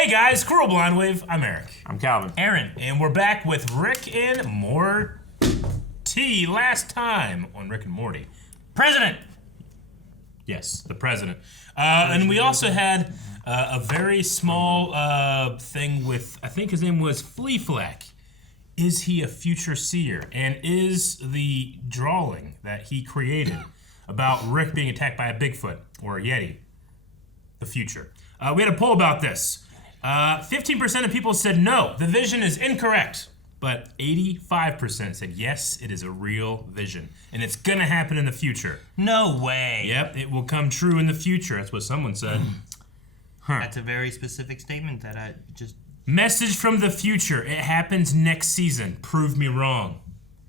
Hey guys, Squirrel Blind Wave. I'm Eric. I'm Calvin. Aaron, and we're back with Rick and Morty. Last time on Rick and Morty. President! Yes, the president. And we also had a very small thing with, I think his name was Flea Flack. Is he a future seer? And is the drawing that he created about Rick being attacked by a Bigfoot or a Yeti the future? We had a poll about this. 15% of people said no, the vision is incorrect. But 85% said yes, it is a real vision. And it's gonna happen in the future. No way. Yep, it will come true in the future. That's what someone said. That's a very specific statement that I just... Message from the future. It happens next season. Prove me wrong.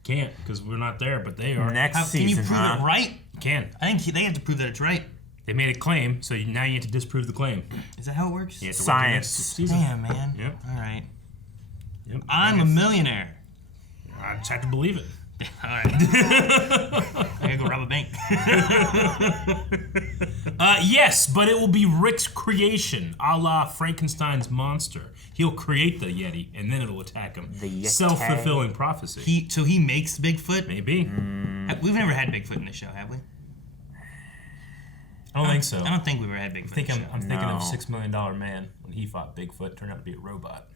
Can't, because we're not there, but they are. How can you prove it right? Can. I think they have to prove that it's right. They made a claim, so now you have to disprove the claim. Is that how it works? Yeah, Science. Damn, man. Yep. All right. Yep. I'm a millionaire. I just have to believe it. All right. I gotta go rob a bank. Yes, but it will be Rick's creation, a la Frankenstein's monster. He'll create the Yeti, and then it'll attack him. The Yeti. Self-fulfilling prophecy. So he makes Bigfoot? Maybe. We've never had Bigfoot in this show, have we? I don't think so. I don't think we've ever had Bigfoot in the show. I'm thinking of $6 Million Man when he fought Bigfoot. Turned out to be a robot.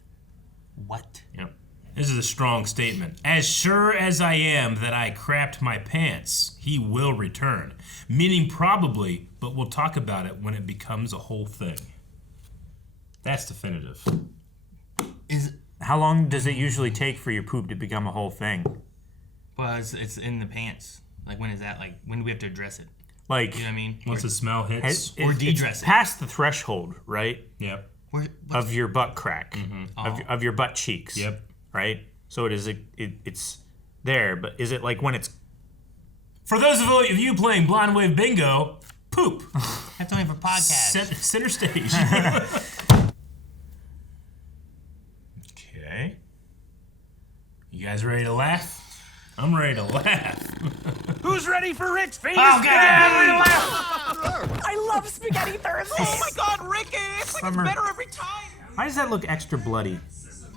What? Yep. This is a strong statement. As sure as I am that I crapped my pants, he will return. Meaning probably, but we'll talk about it when it becomes a whole thing. That's definitive. How long does it usually take for your poop to become a whole thing? Well, it's in the pants. Like, when is that? Like, when do we have to address it? Like, You know what I mean? Once the smell hits. Or de-dress it's it. past the threshold, right? Yep. Of your butt crack, of your butt cheeks. Yep. Right. So it's there, but is it like when it's? For those of you playing Blind Wave Bingo, poop. That's only for podcasts. Center stage. Okay. You guys ready to laugh? I'm ready to laugh. Who's ready for Rick's famous I love Spaghetti Thursday. Oh my god, Rick, it's like it's better every time. Why does that look extra bloody?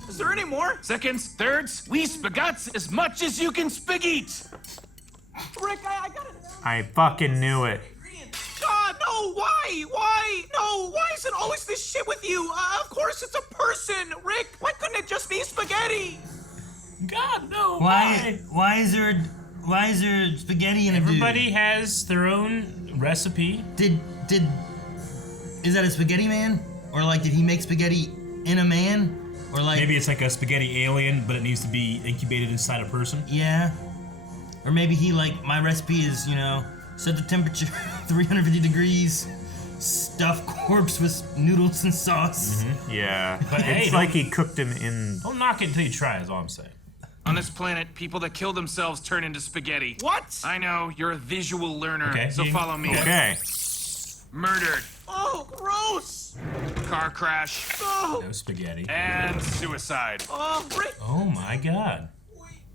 Is there any more? Seconds, thirds, we spagats as much as you can spag-eat. Rick, I gotta know. I fucking knew it. God, no, why? Why? No, why is it always this shit with you? Of course it's a person, Rick. Why couldn't it just be spaghetti? God, no. Why is there spaghetti in a dude? Everybody has their own recipe. Is that a spaghetti man? Or like, did he make spaghetti in a man? Or like, Maybe it's like a spaghetti alien, but it needs to be incubated inside a person. yeah. Or maybe he like, my recipe is, set the temperature 350 degrees, stuff corpse with noodles and sauce. Mm-hmm. Yeah. But hey, it's like he cooked him in. Don't knock it until you try, is all I'm saying. On this planet, people that kill themselves turn into spaghetti. What? I know, you're a visual learner, Okay, so you- follow me. Okay. Murdered, Oh, gross. car crash, Oh, No spaghetti. and suicide. oh, Rick, Oh my god.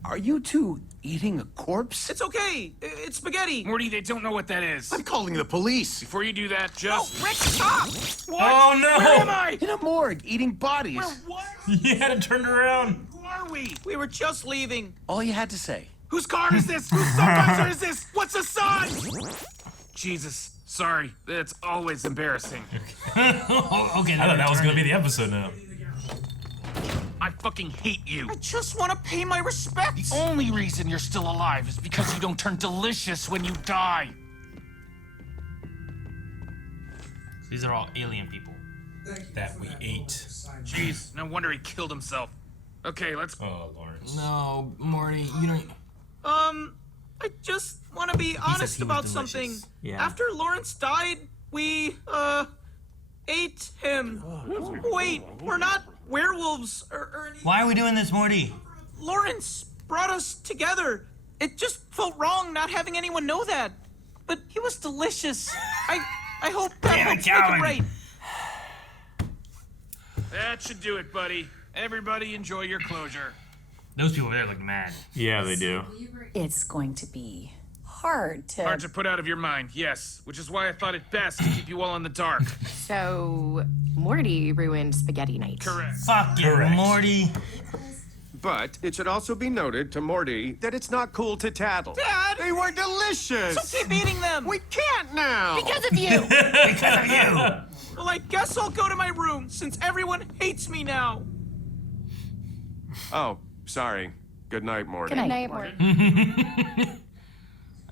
Are you two eating a corpse? it's okay. It's spaghetti. Morty, they don't know what that is. I'm calling the police. Before you do that, Oh, just... Rick, stop. What? Oh no! Where am I? In a morgue, eating bodies. What? You had to turn it around. Who are we? We were just leaving. All you had to say. Whose car is this? Whose sunvisor is this? What's the sign? Jesus, sorry. That's always embarrassing. Okay, I thought that was gonna be the episode now. I fucking hate you. I just want to pay my respects. The only reason you're still alive is because you don't turn delicious when you die. These are all alien people. That we ate. Jeez, no wonder he killed himself. Okay, let's... Oh, Lawrence. No, Morty, you don't... I just want to be honest he was about delicious. something. Yeah. After Lawrence died, we, ate him. Wait, we're not werewolves or anything. Why are we doing this, Morty? Lawrence brought us together. It just felt wrong not having anyone know that. But he was delicious. I hope that Damn it, helps make it Calvin. right. That should do it, buddy. Everybody enjoy your closure. Those people over there look mad. Yeah, they do. It's going to be hard to... Hard to put out of your mind, yes. Which is why I thought it best to keep you all in the dark. So, Morty ruined spaghetti night. Correct. Fucking Correct. Morty. But it should also be noted to Morty that it's not cool to tattle. Dad! They were delicious! So keep eating them! We can't now! Because of you! Because of you. Well, I guess I'll go to my room, since everyone hates me now. Oh, sorry. Good night, Morty. Good night, Morty.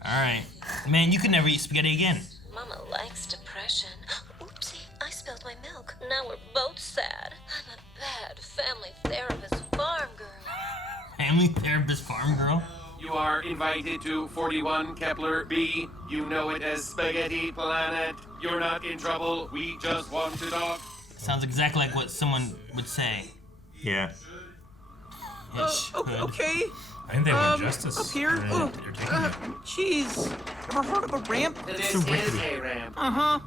Alright. Man, you could never eat spaghetti again. Mama likes depression. Oopsie, I spilled my milk. Now we're both sad. I'm a bad family therapist farm girl. Family therapist farm girl. You are invited to 41 Kepler B. You know it as Spaghetti Planet. You're not in trouble. We just want to talk. Sounds exactly like what someone would say. Yeah. It should. Okay. I think they want justice. Up here. They're taking it. Jeez. Ever heard of a ramp? This is a ramp. Uh-huh.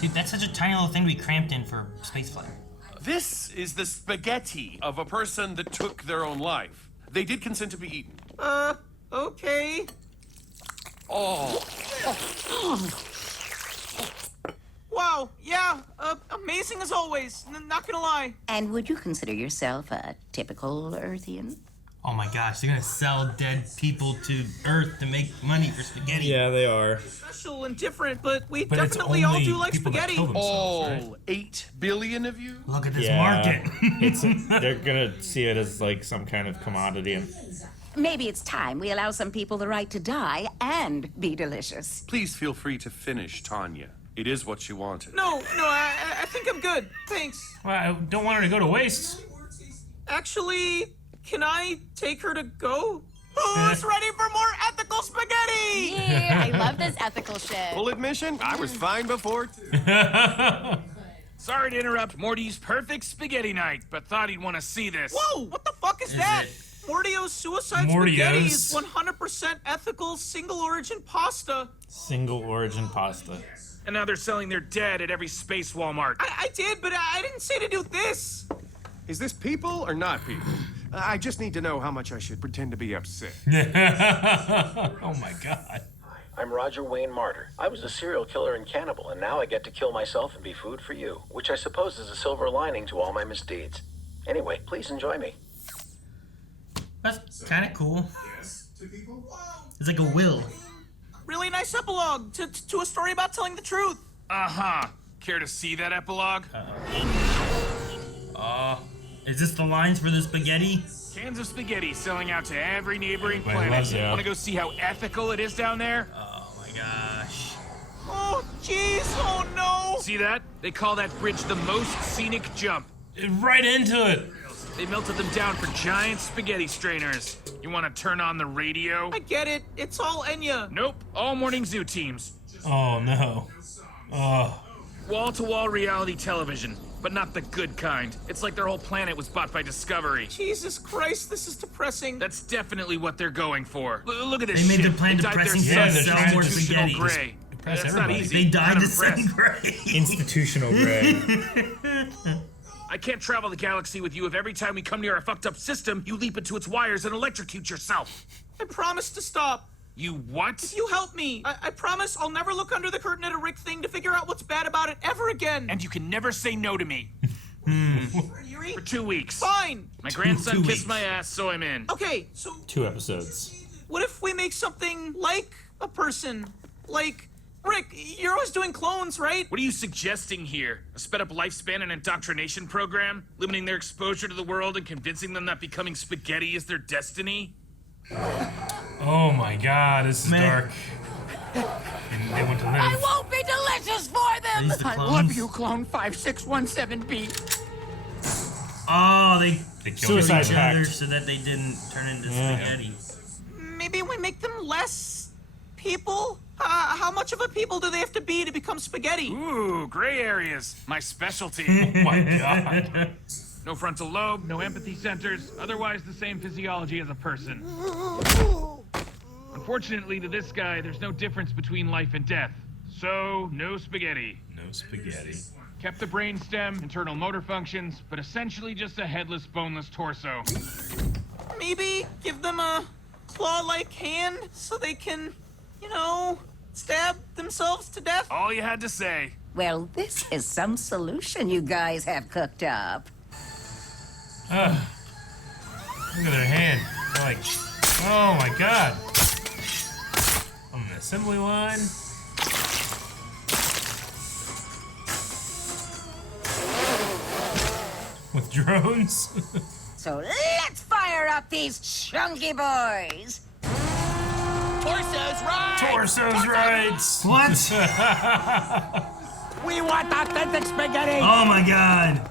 Dude, that's such a tiny little thing to be cramped in for spaceflight. This is the spaghetti of a person that took their own life. They did consent to be eaten. Okay. Oh. Wow, yeah, amazing as always, not gonna lie. And would you consider yourself a typical Earthian? Oh my gosh, they're gonna sell dead people to Earth to make money for spaghetti. Yeah, they are. Special and different, but we But it's definitely all only do like people that spaghetti. kill themselves, right? All 8 billion of you? Look at this Yeah. market. They're gonna see it as like some kind of commodity. Maybe it's time we allow some people the right to die and be delicious. Please feel free to finish, Tanya. It is what you wanted. No, I think I'm good, thanks. Well, I don't want her to go to waste. Actually, can I take her to go? Who's ready for more ethical spaghetti? Yeah, I love this ethical shit. Full admission, I was fine before. Sorry to interrupt Morty's perfect spaghetti night, but thought he'd want to see this. Whoa, what the fuck is that? it? Mortio's suicide Mortio's. spaghetti is 100% ethical, single origin pasta. Single origin pasta. And now they're selling their dead at every space Walmart. I did, but I didn't say to do this. Is this people or not people? I just need to know how much I should pretend to be upset. Oh my god. I'm Roger Wayne Martyr. I was a serial killer and cannibal, and now I get to kill myself and be food for you, which I suppose is a silver lining to all my misdeeds. Anyway, please enjoy me. That's kind of cool. It's like a will. Really nice epilogue to a story about telling the truth. Uh-huh. Care to see that epilogue? Is this the lines for the spaghetti? Cans of spaghetti selling out to every neighboring Everybody loves planet. it. Want to go see how ethical it is down there? Oh my gosh. Oh, jeez, oh no. See that? They call that bridge the most scenic jump. Right into it. They melted them down for giant spaghetti strainers. You want to turn on the radio? I get it, it's all Enya. Nope. All morning zoo teams. Oh no. Oh. Wall-to-wall reality television, but not the good kind. It's like their whole planet was bought by Discovery. Jesus Christ, this is depressing. That's definitely what they're going for. Look at this They made shit. the planet They dyed their depressing sun Yeah, they're trying to institutional spaghetti. gray. Depress That's not everybody. easy. They died Not to second impressed. grade. Institutional gray. I can't travel the galaxy with you if every time we come near a fucked up system, you leap into its wires and electrocute yourself. I promise to stop. You what? If you help me, I promise I'll never look under the curtain at a Rick thing to figure out what's bad about it ever again. And you can never say no to me. Yuri? For 2 weeks. Fine. My grandson weeks. kissed my ass, so I'm in. Okay, so 2 episodes. what if we make something like a person? Like, Rick, you're always doing clones, right? What are you suggesting here? A sped up lifespan and indoctrination program? Limiting their exposure to the world and convincing them that becoming spaghetti is their destiny? Oh my god, this is Man. dark. And they want to live. I won't be delicious for them! These the I clones? love you, Clone 5617B. Oh, they They killed killed Suicide each everybody. other pact. so that they didn't turn into Yeah. spaghetti. Maybe we make them less people? How much of a people do they have to be to become spaghetti? Ooh, gray areas. My specialty. Oh my god. No frontal lobe, no empathy centers, otherwise the same physiology as a person. Unfortunately, to this guy, there's no difference between life and death. So, no spaghetti. No spaghetti. Kept the brainstem, internal motor functions, but essentially just a headless, boneless torso. Maybe give them a claw-like hand so they can, stab themselves to death? All you had to say. Well, this is some solution you guys have cooked up. Look at their hand. They're like, oh my god. On the assembly line. With drones. So let's fire up these chunky boys. Torso's right! Torso's right! What? We want authentic spaghetti! Oh my god.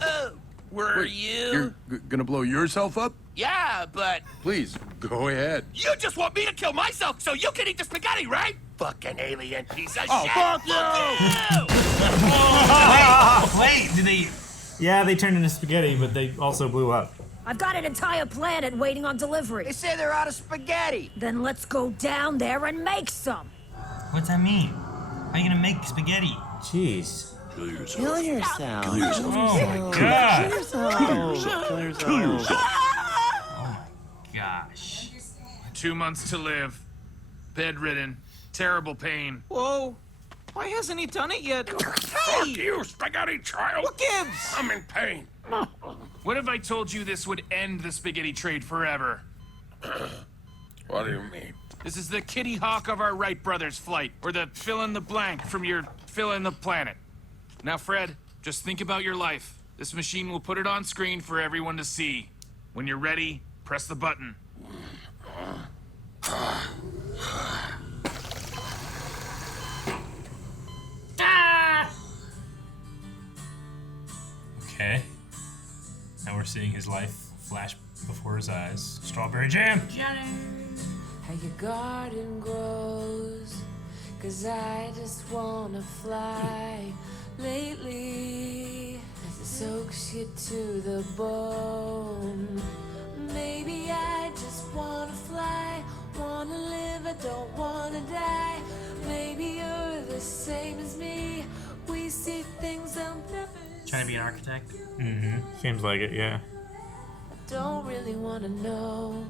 Were you? You're gonna blow yourself up? Yeah, but Please, go ahead. you just want me to kill myself so you can eat the spaghetti, right? Fucking alien piece of Oh, shit! fuck you! Wait, did they... Yeah, they turned into spaghetti, but they also blew up. I've got an entire planet waiting on delivery. They say they're out of spaghetti. Then let's go down there and make some. What's that mean? How are you gonna make spaghetti? Jeez. Kill yourself. Kill yourself. Kill yourself. Oh my god. Kill yourself. Kill yourself. Gosh. 2 months to live. Bedridden. Terrible pain. Whoa. Why hasn't he done it yet? Fuck you, spaghetti child! What gives? I'm in pain. What if I told you this would end the spaghetti trade forever? What do you mean? This is the Kitty Hawk of our Wright brothers flight, or the fill in the blank from your fill in the planet. Now, Fred, just think about your life. This machine will put it on screen for everyone to see. When you're ready, press the button. Okay. Now we're seeing his life flash before his eyes. Strawberry jam. How your garden grows, 'cause I just wanna fly lately as it soaks you to the bone. Maybe I just wanna fly, wanna live, I don't wanna die. Maybe you're the same as me, we see things I'll never Trying to be an architect? Mm-hmm. Seems like it, yeah. don't really wanna know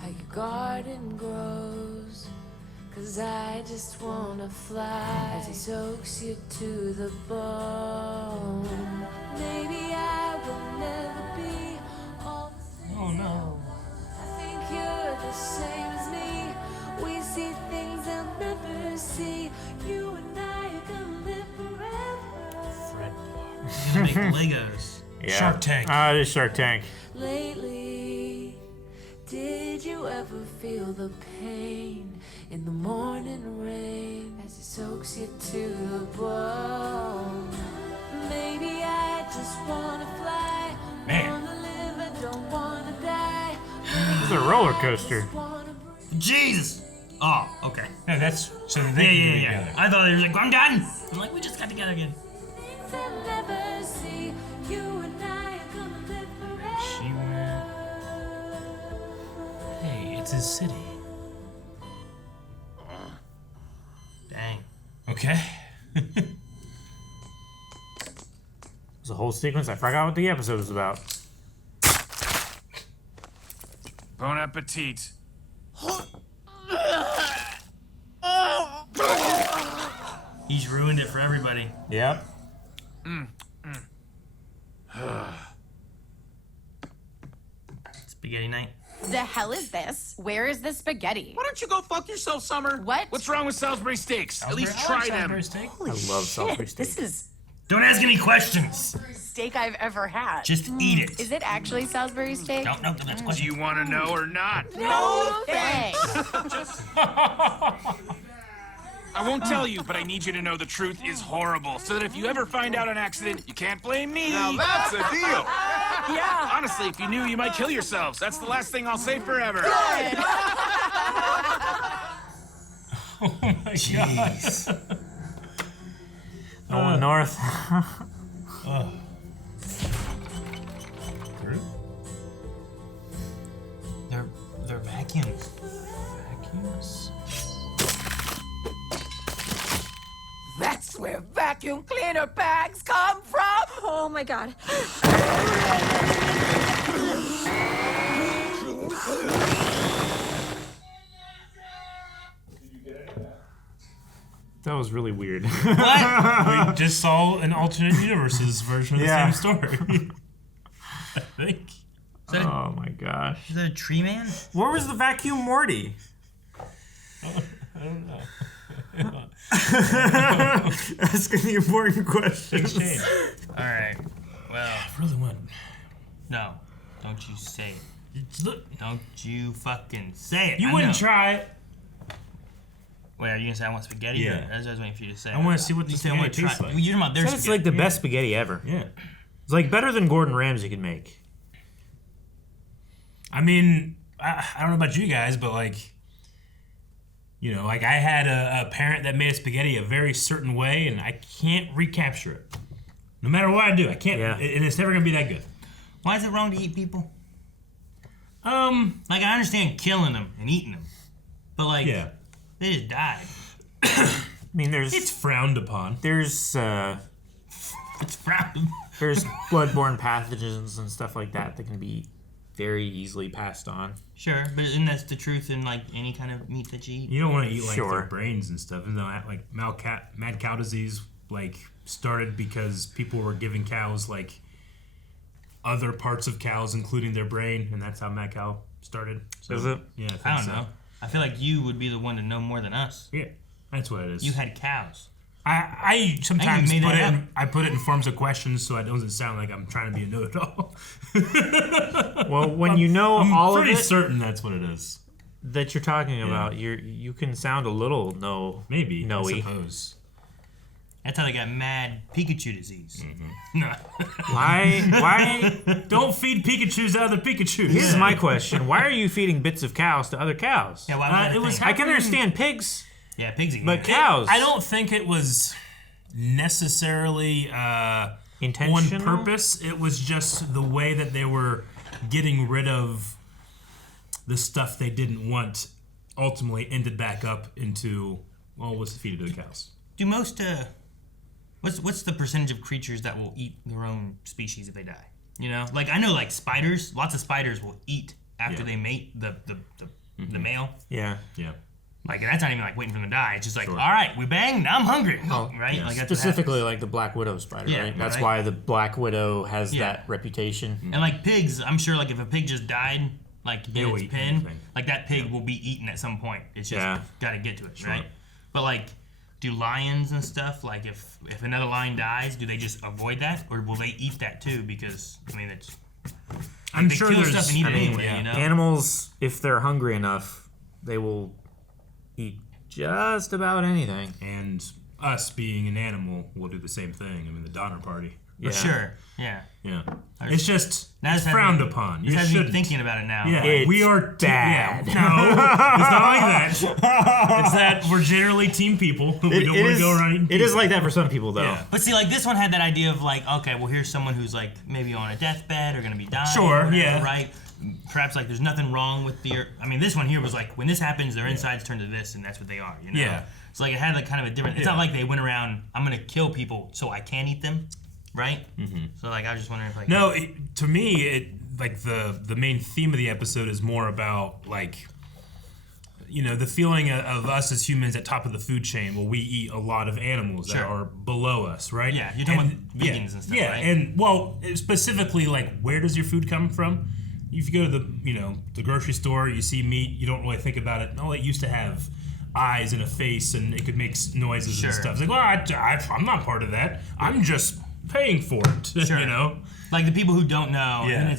how your garden grows, 'cause I just wanna fly as it soaks you to the bone. Maybe I will never be all the same. Oh no. I think you're the same as me. We see things I'll never see. You and I are gonna live forever. You make Legos. Yeah. Shark Tank. It is Shark Tank. Lately, did you ever feel the pain in the morning rain as it soaks you to the bone? Maybe I just wanna fly, wanna live, I don't wanna die. This is a roller coaster. Jesus! Oh, okay. No, that's so that they Yeah, can yeah, get yeah. together. I thought he was like, I'm done! I'm like, we just got together again. Things I'll never see. You and I are gonna live forever. She went. Hey, it's his city. Dang. Okay. It's a whole sequence. I forgot what the episode was about. Bon appetit. He's ruined it for everybody. Yep. Spaghetti night. The hell is this? Where is the spaghetti? Why don't you go fuck yourself, Summer? What? What's wrong with Salisbury steaks? At least I like try them. Salisbury steak. I love Salisbury steak. This is Don't ask any questions. steak I've ever had. Just eat it. Is it actually Salisbury steak? No, don't ask Do questions. you want to know or not? No thanks. I won't tell you, but I need you to know the truth is horrible, so that if you ever find out an accident, you can't blame me. Now that's a deal. Yeah. Honestly, if you knew, you might kill yourselves. That's the last thing I'll say forever. Oh my god. Jeez. Going north. True. They're vacuums. Vacuums. That's where vacuum cleaner bags come from! Oh my god. That was really weird. We just saw an alternate universe's version of the Yeah. same story. I think. Oh my gosh. Is that a tree man? Where was the vacuum Morty? I don't know. Asking the important questions. All right. Well, I really want. no, don't you say it. Don't you fucking say it. You I wouldn't know. try it. Wait, are you gonna say I want spaghetti? Yeah. Or, that's what I was waiting for you to say. I want to see what the You said I want spaghetti to tastes try. like. You're talking about their It's spaghetti. like the best spaghetti ever. Yeah. It's like better than Gordon Ramsay could make. I mean, I don't know about you guys, but like, you know, like I had a parent that made a spaghetti a very certain way, and I can't recapture it. No matter what I do, I can't, and it's never gonna be that good. Why is it wrong to eat people? Like I understand killing them and eating them, but like, Yeah. they just died. I mean, It's frowned upon. There's It's frowned. there's bloodborne pathogens and stuff like that that can be very easily passed on. Sure, but isn't that the truth in like any kind of meat that you eat? You don't want to eat like Sure. their brains and stuff. And like mad cow disease like started because people were giving cows like other parts of cows, including their brain, and that's how mad cow started. So, Is it? Yeah, think I don't so. know. I feel like you would be the one to know more than us. Yeah, that's what it is. You had cows. I sometimes made put that it. I put it in forms of questions so it doesn't sound like I'm trying to be a know-it-all. Well, when you know I'm all of pretty it certain that's what it is. that you're talking about, you can sound a little Maybe I no-y. suppose. That's how they got mad Pikachu disease. Mm-hmm. No. Why? Don't feed Pikachus other Pikachus. Here's my question: why are you feeding bits of cows to other cows? Yeah, why was that a it was thing? I can understand pigs, Yeah, pigs eat but it. cows. I don't think it was necessarily on Intentional? purpose. It was just the way that they were getting rid of the stuff they didn't want. Ultimately, ended back up into was feed it to the cows. Do most what's the percentage of creatures that will eat their own species if they die? You know, like I know like spiders. Lots of spiders will eat after they mate the male. Yeah. Yeah. Like that's not even like waiting for them to die. It's just like, all right, we banged. Now I'm hungry. Oh, right? yes. Like that's Specifically, like the black widow spider, Yeah, right? That's right. why the black widow has Yeah. that reputation. And like pigs, I'm sure like if a pig just died, like in They'll its eat pen, anything. like that pig will be eaten at some point. It's just gotta get to it, right? But like, do lions and stuff, like if another lion dies, do they just avoid that, or will they eat that too? Because I mean, it's I'm they sure kill there's. stuff and eat I it mean, anyway, yeah. you know. Animals, if they're hungry enough, they will eat just about anything. And us being an animal will do the same thing. I mean, the Donner Party. Yeah. Sure, yeah. Yeah. It's just Now it's this has frowned me- upon. This You has me shouldn't. thinking about it now. Yeah, It's we are bad. Yeah, no, it's not like that. It's that we're generally team people. We don't want to go around eating It is people. like that for some people, though. Yeah. But see, like this one had that idea of like, okay, well here's someone who's like maybe on a deathbed or gonna be dying. Sure, or whatever, yeah. Right. Perhaps like there's nothing wrong with the. I mean, this one here was like when this happens, their insides turn to this, and that's what they are. You know. Yeah. So like it had like kind of a different. It's not like they went around. I'm gonna kill people so I can eat them, right? Mm-hmm. So like I was just wondering if like. No, to me, it like the main theme of the episode is more about like, you know, the feeling of us as humans at top of the food chain. Well, we eat a lot of animals that Sure. are below us, right? Yeah, you're talking about vegans and stuff, Yeah, right? and well, specifically, like, where does your food come from? If you go to the grocery store, you see meat, you don't really think about it. Oh, it used to have eyes and a face, and it could make noises Sure. and stuff. It's like, well, I'm not part of that. I'm just paying for it. Sure. You know. Like the people who don't know, Yeah.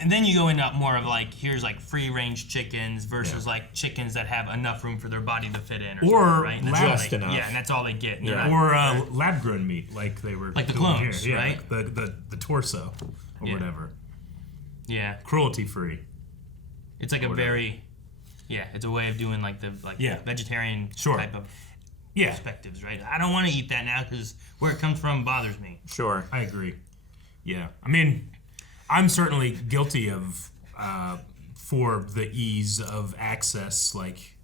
and then you go into more of like here's like free range chickens versus like chickens that have enough room for their body to fit in, Or something, right? And that's all just they- enough. Yeah, and that's all they get. and Yeah. they're Or lab grown meat, like they were Like the doing clones, here. Yeah, right? like the torso or Yeah. whatever. yeah, Cruelty free. it's like a whatever. very, it's a way of doing like the Yeah. vegetarian Sure. type of Yeah, perspectives, right? I don't want to eat that now because where it comes from bothers me. Sure. I agree. Yeah, I mean, I'm certainly guilty of for the ease of access, like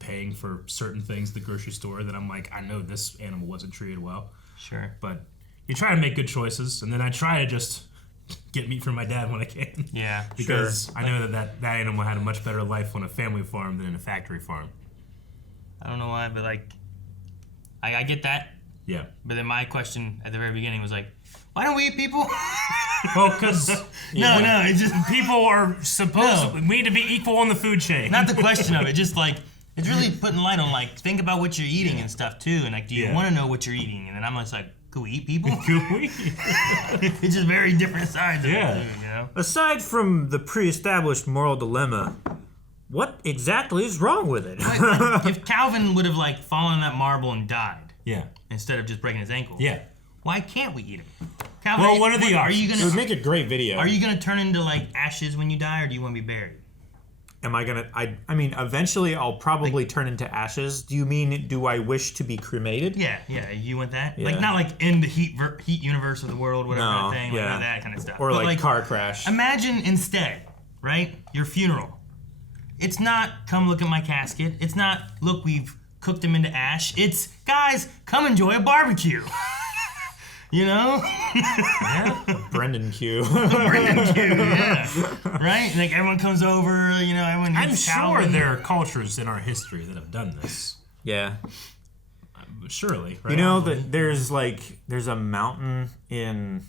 paying for certain things at the grocery store that I'm like, I know this animal wasn't treated well. Sure. But you try to make good choices, and then I try to just get meat from my dad when I can. Yeah. Because I know that animal had a much better life on a family farm than in a factory farm. I don't know why, but like, I get that. Yeah. But then my question at the very beginning was like, why don't we eat people? Well, because no, it's just people are supposed. We need to be equal on the food chain. not the question of it. Just like it's really putting light on like think about what you're eating and stuff too, and like do you want to know what you're eating? And then I'm just like, could we eat people? Could we? It's just very different sides of it, too, you know. Aside from the pre-established moral dilemma, what exactly is wrong with it? Like, if Calvin would have like fallen on that marble and died, instead of just breaking his ankle, why can't we eat him? Calvin, well, what are the are you gonna? It would make a great video. Are you gonna turn into like ashes when you die, or do you want to be buried? Am I gonna? I mean, eventually I'll probably turn into ashes. Do you mean, do I wish to be cremated? Yeah, you want that? Yeah. Like not like in the heat universe of the world, whatever kind of thing, like that kind of stuff. Or but like car crash. Imagine instead, right? Your funeral. It's not come look at my casket. It's not look we've cooked him into ash. It's guys come enjoy a barbecue. You know? Brendan Q. Brendan Q, yeah. Right? Like everyone comes over, you know, everyone I'm eats sure Calvin. there are cultures in our history that have done this. Yeah. Surely, right? You know that there's a mountain in,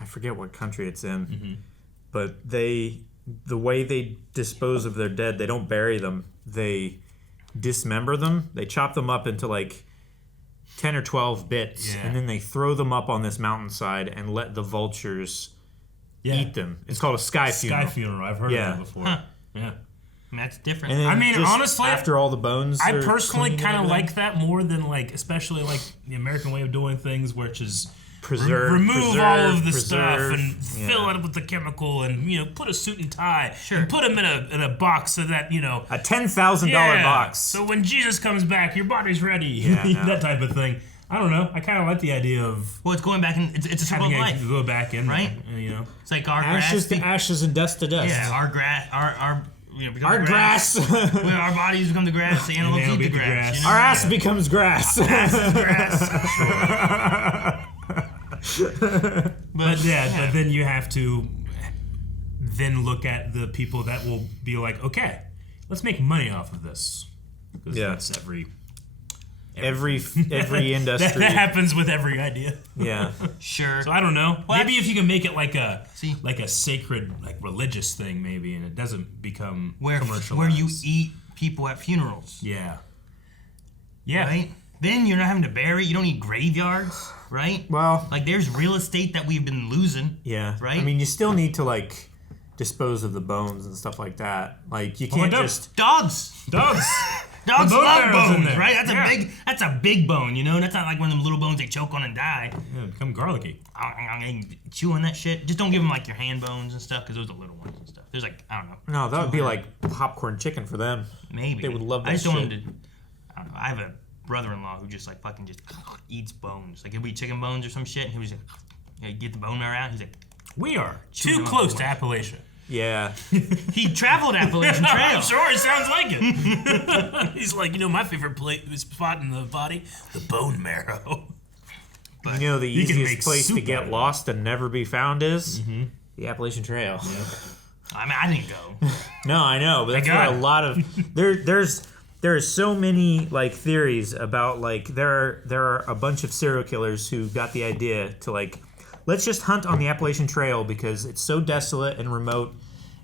I forget what country it's in, but the way they dispose of their dead, they don't bury them. They dismember them. They chop them up into like 10 or 12 bits, and then they throw them up on this mountainside and let the vultures eat them. It's called a sky funeral. Sky funeral. I've heard of that before. Huh. Yeah. I mean, that's different. And then I mean, just honestly, after all the bones, I are personally cleaned and kind of everything. like that more than like, especially like the American way of doing things, which is Preserve, all of the stuff preserve, and fill it with the chemical and put a suit and tie and put them in a box so that a $10,000 box. So when Jesus comes back, your body's ready. Yeah, no. That type of thing. I don't know. I kind of like the idea of it's going back in. It's a circle of life. Go back in, right? You know, it's like our ashes grass to ashes and dust to dust. Yeah, our grass, our our grass. When our bodies become the grass, the animals eat the grass. You know? Our ass becomes grass. Ass is grass. But then you have to then look at the people that will be like, okay, let's make money off of this. Because that's every industry. that happens with every idea. Yeah. Sure. So I don't know. Maybe if you can make it like a sacred, like religious thing, maybe, and it doesn't become commercialized. Where you eat people at funerals. Yeah. Yeah. Right? Then you're not having to bury. You don't need graveyards, right? Well, like there's real estate that we've been losing. Yeah. Right? I mean, you still need to like dispose of the bones and stuff like that. Like you can't just dogs. Dogs love bones, right? That's a big bone, you know? That's not like one of them little bones they choke on and die. Yeah, become garlicky. Chew on that shit. Just don't give them like your hand bones and stuff, because those are the little ones and stuff. There's like, I don't know. No, that would be like popcorn chicken for them. Maybe. They would love that I just don't shit. want them to, I don't know. I have a brother-in-law who just like fucking just eats bones. Like it'll be chicken bones or some shit, and he was like, get the bone marrow out. He's like, we are too close to Appalachia. Yeah. He traveled Appalachian Trail. I'm sure it sounds like it. He's like, my favorite spot in the body, the bone marrow. But you know the easiest place to get lost and never be found is the Appalachian Trail. Yeah. I mean, I didn't go. No, I know, but that's where a lot of there's so many like theories about like there are a bunch of serial killers who got the idea to like, let's just hunt on the Appalachian Trail because it's so desolate and remote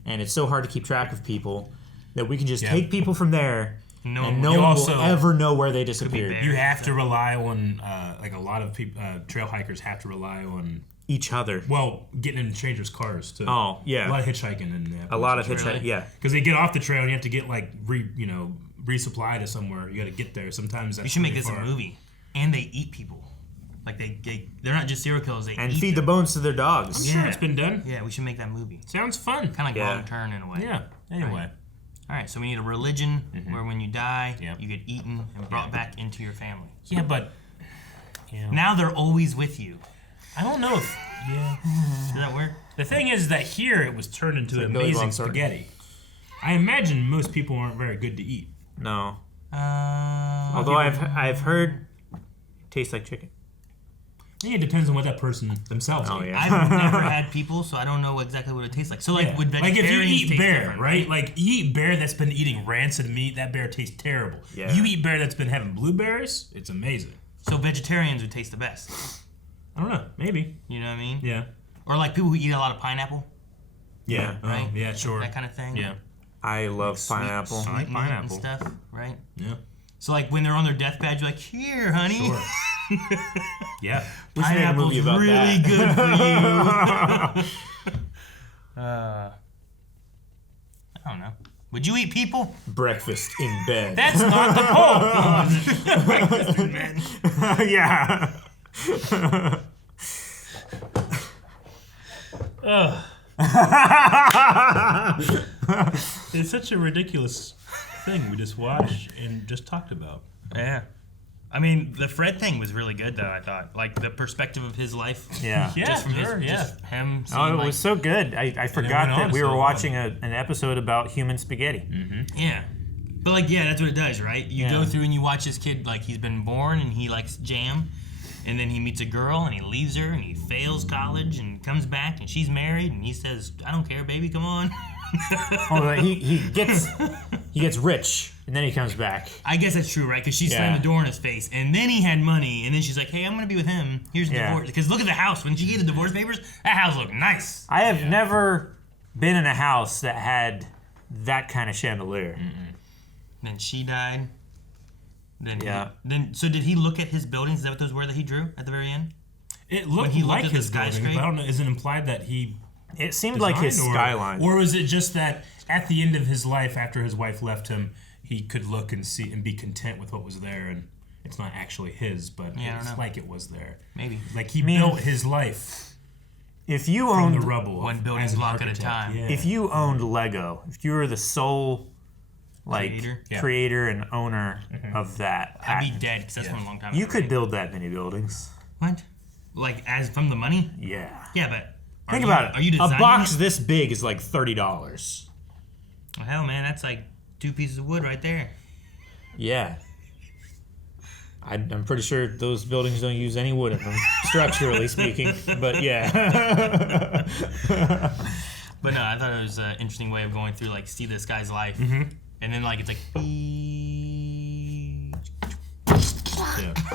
and it's so hard to keep track of people that we can just take people from there and no one will ever know where they disappeared. You have to rely on, like a lot of people, trail hikers have to rely on each other. Well, getting in strangers' cars too. Oh, yeah. A lot of hitchhiking in the A lot of hitchhiking, yeah. Because they get off the trail and you have to get like, resupply to somewhere. You got to get there. Sometimes that's You should make really this far. a movie. And they eat people. Like they're not just serial killers. They and eat feed the bones to their dogs. I'm sure it's been done. Yeah, we should make that movie. Sounds fun. Kind of like Wrong Turn in a way. Yeah. Anyway. All right. So we need a religion where when you die, you get eaten and brought back into your family. Yeah, but now they're always with you. I don't know if Does that work? The thing is that here it was turned into like Billy amazing Bob Thornton. spaghetti. I imagine most people aren't very good to eat. No. Although I've heard it tastes like chicken. I think it depends on what that person themselves eat. yeah. I've never had people, so I don't know exactly what it tastes like. So like would Like if you vegetarians eat taste bear, different, right? Like you eat bear that's been eating rancid meat, that bear tastes terrible. Yeah. You eat bear that's been having blueberries, it's amazing. So vegetarians would taste the best. I don't know. Maybe. You know what I mean? Yeah. Or like people who eat a lot of pineapple. Yeah. Right? Yeah, sure. That kind of thing. Yeah. I love pineapple. I like pineapple. And stuff, right? Yeah. So like when they're on their deathbed, you're like, here, honey. Sure. Yeah. Pineapple's really good for you. I don't know. Would you eat people? Breakfast in bed. That's not the poll. Breakfast in bed. Yeah. It's such a ridiculous thing we just watched and just talked about. Yeah. I mean, the Fred thing was really good, though, I thought. Like, the perspective of his life. Yeah. Just from sure, just him. Oh, it like, was so good. I forgot went on that we so were long. watching an episode about human spaghetti. Yeah. But, like, yeah, that's what it does, right? You Yeah. go through and you watch this kid, like, he's been born and he likes jam. And then he meets a girl and he leaves her and he fails college and comes back and she's married and he says, I don't care, baby, come on. Oh, he gets rich and then he comes back. I guess that's true, right? Because she slammed the door in his face, and then he had money, and then she's like, "Hey, I'm gonna be with him. Here's the divorce." Because look at the house. When she gave the divorce papers, that house looked nice. I have never been in a house that had that kind of chandelier. Then she died. Then Yeah. So did he look at his buildings? Is that what those were that he drew at the very end? It When looked he like looked at his the building, but skyscraper? I don't know. Is it implied that he? It seemed like his designed, skyline. Or was it just that at the end of his life, after his wife left him, he could look and see and be content with what was there, and it's not actually his, but Yeah, I it's don't know. like it was there. Maybe. Like he built his life If you from owned the rubble. One building as an block at a architect. time. Yeah. if you owned Lego, if you were the sole creator and owner of that, I'd be dead because that's from a long time ago. you could build that many buildings. What? Like as from the money? Yeah. Yeah, but Think about it. Are you a designing box it? this big is like $30. Well, hell, man, that's like 2 pieces of wood right there. Yeah. I'm pretty sure those buildings don't use any wood in them, structurally speaking. But yeah. But no, I thought it was an interesting way of going through, like, see this guy's life. And then, like, it's like,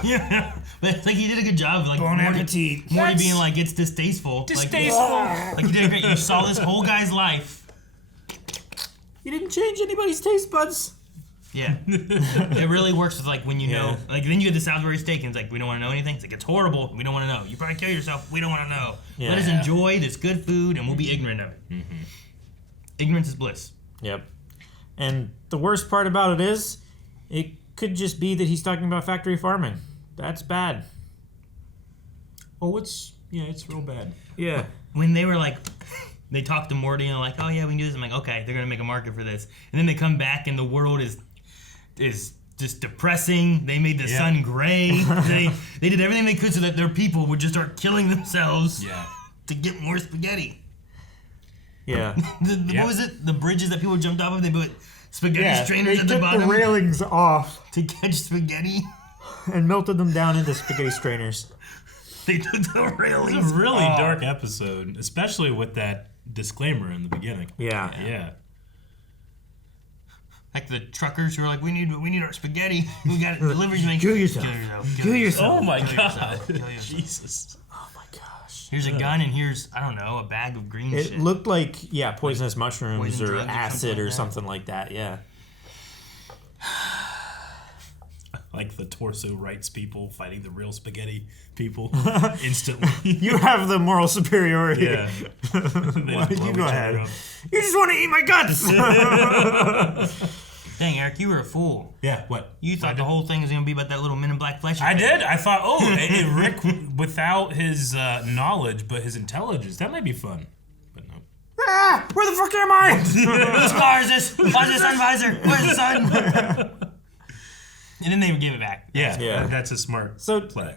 yeah. But it's like he did a good job of, like, Bon Morty appetit. being like, it's distasteful. Distasteful. Like you did great. You saw this whole guy's life. You didn't change anybody's taste buds. Yeah. It really works with, like, when you know. Like, then you get the Salisbury steak, and it's like, we don't want to know anything. It's like, it's horrible. We don't want to know. You probably kill yourself. We don't want to know. Yeah. Let us enjoy this good food, and we'll be ignorant of it. Ignorance is bliss. Yep. And the worst part about it is, it could just be that he's talking about factory farming. That's bad. Oh, it's real bad. Yeah. When they were like, they talked to Morty and they're like, oh yeah, we can do this. I'm like, okay, they're gonna make a market for this. And then they come back and the world is just depressing. They made the sun gray. They did everything they could so that their people would just start killing themselves to get more spaghetti. Yeah. What was it? The bridges that people jumped off of? They put spaghetti strainers they at the took bottom the railings off to catch spaghetti. and melted them down into spaghetti strainers. They took the railings. It's a really off. dark episode, especially with that disclaimer in the beginning. Yeah. Yeah. Like the truckers who were like, we need our spaghetti. We got it delivered. Kill yourself. Kill yourself. Oh my Kill god. yourself. Kill yourself. Jesus. Oh my gosh. Here's a gun and here's, I don't know, a bag of green It shit. looked like, poisonous mushrooms poison or drugs or acid or something something like that, yeah. Like the torso rights people fighting the real spaghetti people instantly. You have the moral superiority. Yeah. Why just blow you go each ahead. other up. You just want to eat my guts. Dang, Eric, you were a fool. Yeah, what? You thought the whole thing was going to be about that little Men in Black flesh. I did. I thought, Rick, without his knowledge but his intelligence, that might be fun. But no. Ah, where the fuck am I? Whose car is this? Where's the sun visor? Where's the sun? And then they would give it back. Yeah. That's a smart play.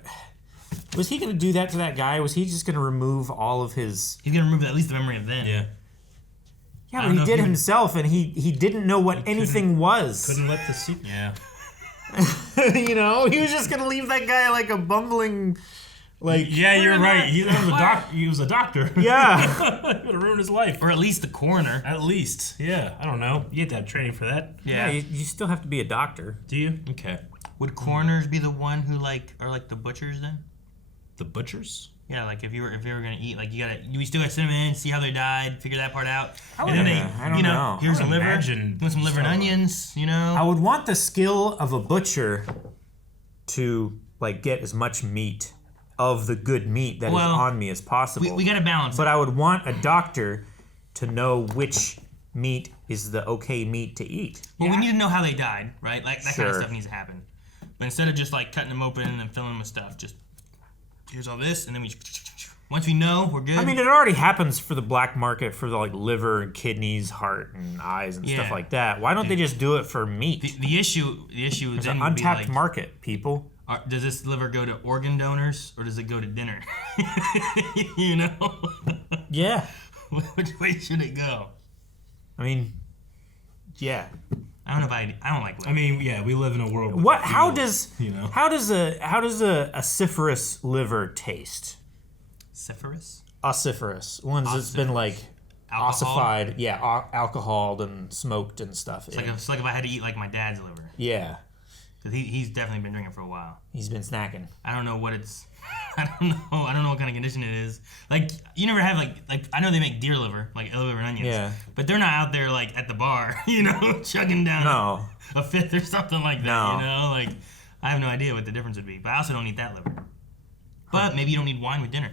Was he going to do that to that guy? Was he just going to remove all of his... He's going to remove at least the memory of them. Yeah. Yeah, but he did himself, and he didn't know what anything was. Couldn't let the secret... Yeah. You know? He was just going to leave that guy like a bumbling... Like, yeah, you're right. He was a doctor. Yeah. It would have ruined his life. Or at least the coroner. At least. Yeah. I don't know. You get that training for that. Yeah, you still have to be a doctor. Do you? Okay. Would coroners be the one who are like the butchers then? The butchers? Yeah, like if you were gonna eat, like we still gotta send them in, see how they died, figure that part out, I and then I don't know. here's some liver, imagine put some liver and onions, I would want the skill of a butcher to like get as much meat of the good meat that is on me as possible. We gotta balance. But I would want a doctor to know which meat is the okay meat to eat. Well, we need to know how they died, right? Like that kind of Sure. stuff needs to happen. But instead of just like cutting them open and filling them with stuff, just here's all this, and then once we know, we're good. I mean, it already happens for the black market for the, like liver and kidneys, heart and eyes and stuff Yeah. like that. Why don't they just do it for meat? The issue There's then an would be untapped like, market, people. does this liver go to organ donors or does it go to dinner? You know? Yeah. Which way should it go? I mean, yeah. I don't know if I don't like liver. I mean, yeah, we live in a world. With What? How feels, does how does a aciferous liver taste? Syphilis? Ossiferous ones that's been like ossified, alcoholed and smoked and stuff. It's like if I had to eat like my dad's liver. Yeah. Because he's definitely been drinking for a while. He's been snacking. I don't know what it's. I don't know what kind of condition it is. Like you never have like I know they make deer liver, like liver and onions. Yeah. But they're not out there like at the bar, chugging down a fifth or something like that. No. Like I have no idea what the difference would be. But I also don't eat that liver. But maybe you don't need wine with dinner.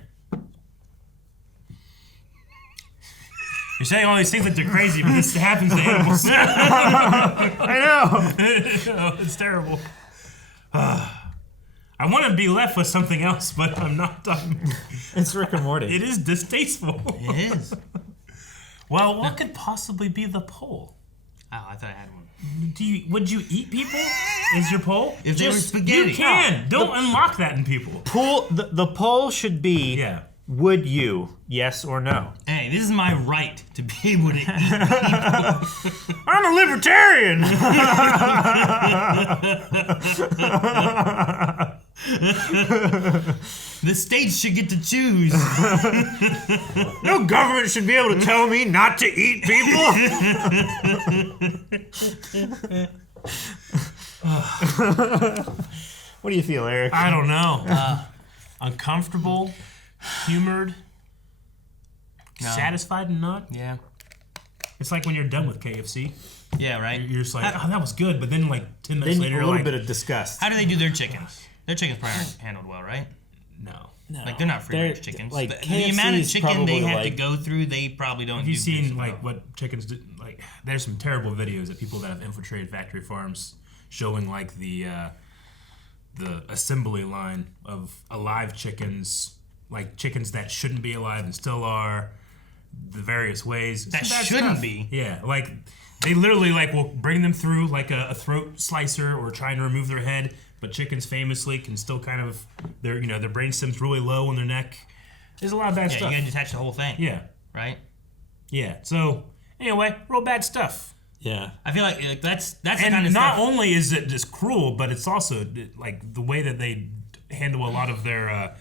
You're saying all these things like they're crazy, but this happens to animals. I know. It's terrible. I want to be left with something else, but I'm not done. It's Rick and Morty. It is distasteful. It is. Well, what could possibly be the poll? Oh, I thought I had one. Would you eat people? Is your poll? If they were spaghetti. You can. Don't unlock that in people. The poll should be would you, yes or no? Hey, this is my right to be able to eat people. I'm a libertarian. The states should get to choose. No government should be able to tell me not to eat people. What do you feel, Eric? I don't know. Uncomfortable, humored, satisfied and not. Yeah. It's like when you're done with KFC. Yeah, right. You're just like, oh, that was good, but then like 10 minutes later, a you're little like, bit of disgust. How do they do their chickens? Their chickens probably aren't handled well, right? No. Like they're not free range chickens. like, the amount of KFC is chicken they probably, have to like- go through, they probably don't. Have you do seen decent like well. what chickens do? Like, there's some terrible videos of people that have infiltrated factory farms showing like the assembly line of alive chickens, like chickens that shouldn't be alive and still are, the various ways. That Some bad shouldn't stuff. be. Yeah, like they literally like will bring them through like a throat slicer or trying to remove their head, but chickens famously can still kind of their brain stem's really low on their neck. There's a lot of bad stuff. Yeah, you gotta detach the whole thing. Yeah. Right. Yeah. So anyway, real bad stuff. Yeah. I feel like that's the And kind of not stuff. only is it just cruel, but it's also like the way that they handle a lot of their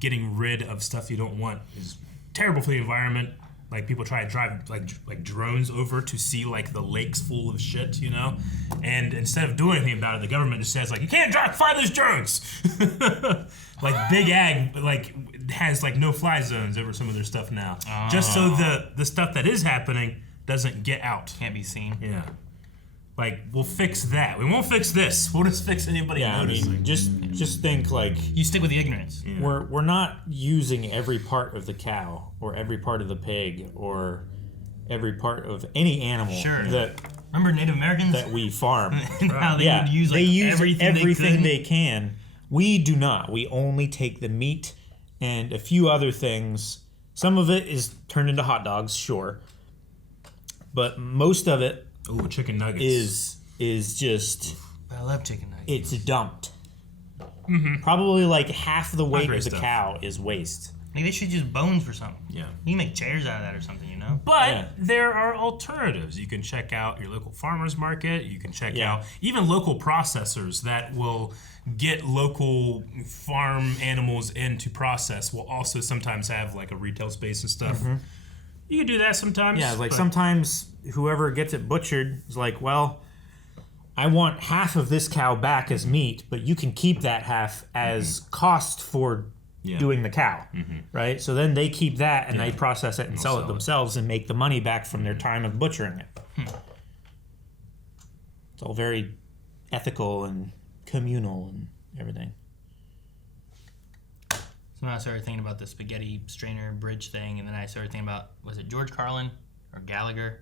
getting rid of stuff you don't want is terrible for the environment. Like people try to drive like drones over to see like the lakes full of shit, and instead of doing anything about it, the government just says like you can't fly those drones. Like Big Ag has like no fly zones over some of their stuff now, just so the stuff that is happening doesn't get out. Can't be seen. Yeah. Like, we'll fix that. We won't fix this. We'll just fix anybody noticing. I mean, just think like you stick with the ignorance. Yeah. We're not using every part of the cow or every part of the pig or every part of any animal that remember Native Americans that we farm. How they would use, like, they use everything they can. We do not. We only take the meat and a few other things. Some of it is turned into hot dogs, sure, but most of it. Ooh, chicken nuggets. Is just. I love chicken nuggets. It's dumped. Mm-hmm. Probably like half the weight of the stuff. cow is waste. Maybe they should use bones for something. Yeah. You can make chairs out of that or something, But there are alternatives. You can check out your local farmer's market. You can check out even local processors that will get local farm animals in to process. Will also sometimes have like a retail space and stuff. Mm-hmm. You can do that sometimes. Yeah, like sometimes whoever gets it butchered is like, well, I want half of this cow back as meat, but you can keep that half as cost for doing the cow, right? So then they keep that and they process it and sell it themselves and make the money back from their time of butchering it. It's all very ethical and communal and everything. So then I started thinking about the spaghetti strainer bridge thing, and then I started thinking about, was it George Carlin or Gallagher?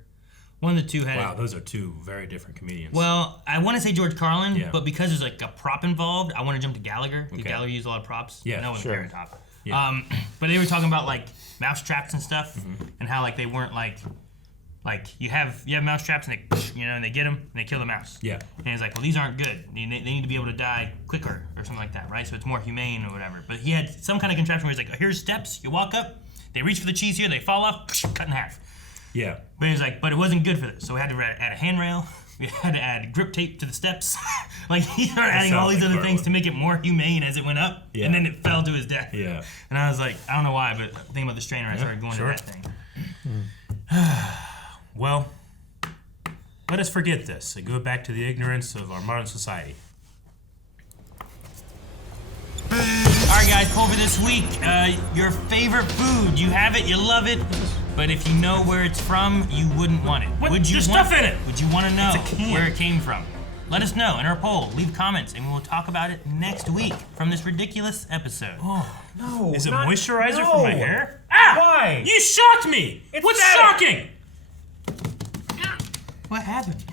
One of the two had. Wow, those are two very different comedians. Well, I want to say George Carlin, but because there's like a prop involved, I want to jump to Gallagher. Because Gallagher used a lot of props. Yeah, no one's sure. Carrot Top. Yeah. But they were talking about like mouse traps and stuff, and how like they weren't like you have mouse traps and they and they get them and they kill the mouse. Yeah. And he's like, well, these aren't good. They need to be able to die quicker or something like that, right? So it's more humane or whatever. But he had some kind of contraption where he's like, here's steps. You walk up, they reach for the cheese here, they fall off, cut in half. Yeah. But he was like, but it wasn't good for this. So we had to add a handrail. We had to add grip tape to the steps. Like he started adding all these other things to make it more humane as it went up. Yeah. And then it fell to his death. Yeah. And I was like, I don't know why, but thinking about the strainer, I started going to that thing. Well, let us forget this and go back to the ignorance of our modern society. All right, guys, poll for this week. Your favorite food. You have it, you love it, but if you know where it's from, you wouldn't want it. What? Would you There's want stuff in it. Would you want to know It's a can. where it came from? Let us know in our poll. Leave comments, and we will talk about it next week from this ridiculous episode. Oh, no. Is it not- moisturizer no. for my hair? Ah! Why? You shocked me! It's What's static. shocking? What happened?